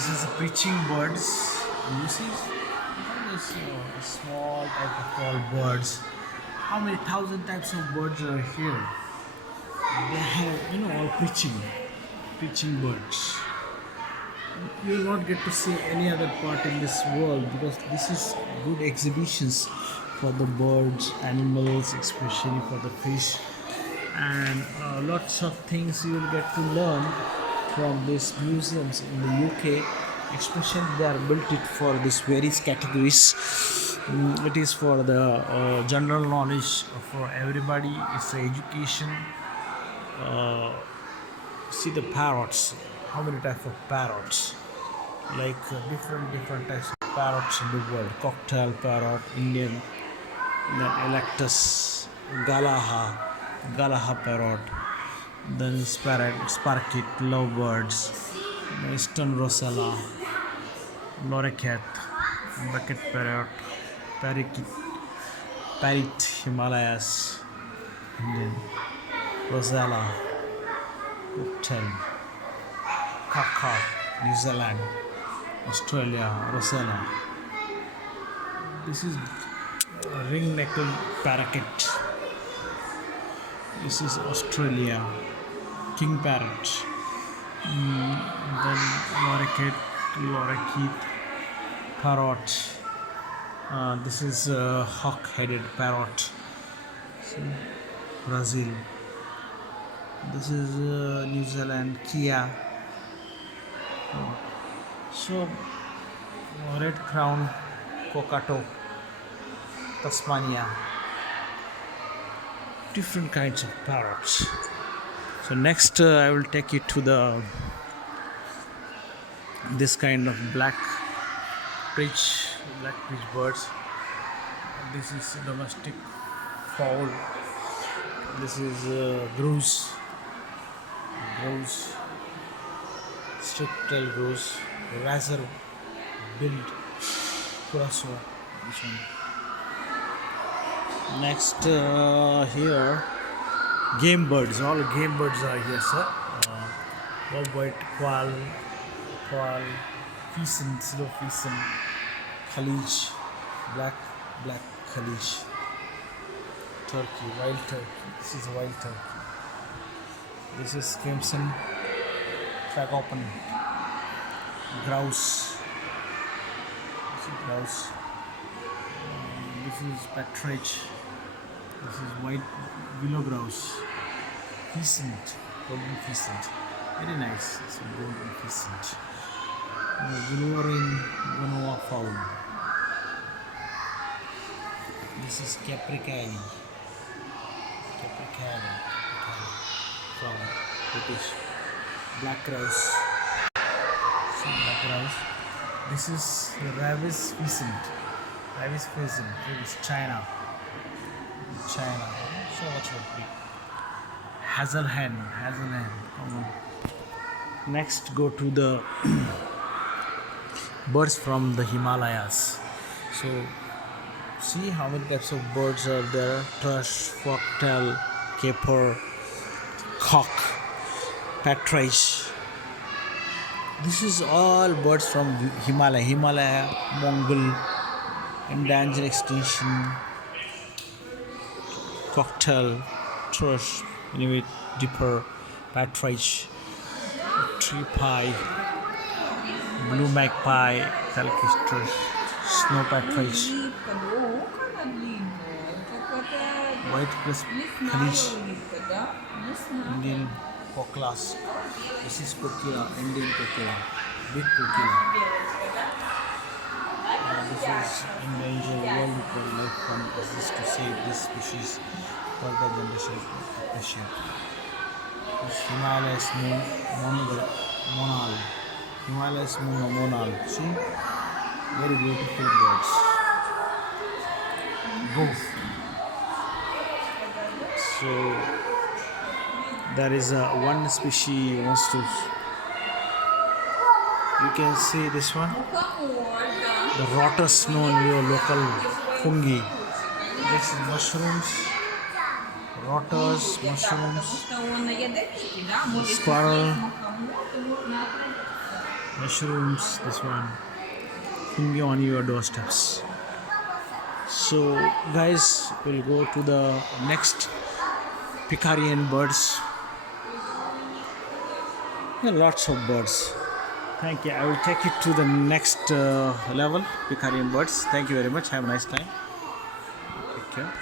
This is preaching birds. You see, this small type of called birds. How many thousand types of birds are here? They have, all preaching birds. You will not get to see any other part in this world because this is good exhibitions for the birds, animals, especially for the fish, and lots of things you will get to learn from these museums in the UK. Especially they are built it for these various categories. It is for the general knowledge for everybody. It's education. See the parrots. How many types of parrots? Like different types of parrots in the world. Cocktail parrot, Indian, then Electus, Galaha parrot, then Sparkit, lovebirds, Eastern Rosella, lorikeet, bucket parrot, parakeet, parrot, Himalayas, Indian, Rosella, cocktail, kaka, New Zealand, Australia, Rosella. This is ring-necked parakeet. This is Australia, king parrot. Then lorikeet, parrot. This is hawk-headed parrot. See, Brazil. This is New Zealand, Kia. So, red crown, cockatoo, Tasmania. Different kinds of parrots. So next, I will take you to this kind of black pitch birds. This is domestic fowl. This is grouse, strip-tailed grouse, razor billed curassow. This one. Next, here, game birds. All game birds are here, sir. White quail, pheasant, slow pheasant, khalij, black khalij, turkey, wild turkey. This is wild turkey. This is crimson tragopan, grouse. This is grouse. This is partridge. This is white willow grouse. Pheasant, golden pheasant. Very nice. It's a golden pheasant. Guinea fowl. This is capercaillie. From British. Black grouse. Black grouse. This is ravis pheasant. It is China. So much would be. Hazel hen. Come on. Next, go to the birds from the Himalayas. So, see how many types of birds are there: thrush, forktail, caper, cock, partridge. This is all birds from Himalaya, Mongol, endangered extinction, cocktail, thrush, anyway, dipper, partridge, tree pie, blue magpie, Turkish thrush, snow partridge, white crisp khalij, Indian koklas. This is kokila, Indian kokila, big kokila. This is endangered World Wildlife Fund exists to save this species for the generation of Asia. This Himalayas monal. Himalayas monal. See? Very beautiful birds. Both. So there is one species wants to. You can see this one. The rotters known your local fungi. This is mushrooms, rotters, mushrooms, squirrel, mushrooms. This one can be on your doorsteps. So, guys, we'll go to the next Picarian birds. There are lots of birds. Thank you. I will take you to the next level, Picarian birds. Thank you very much. Have a nice time. Take care.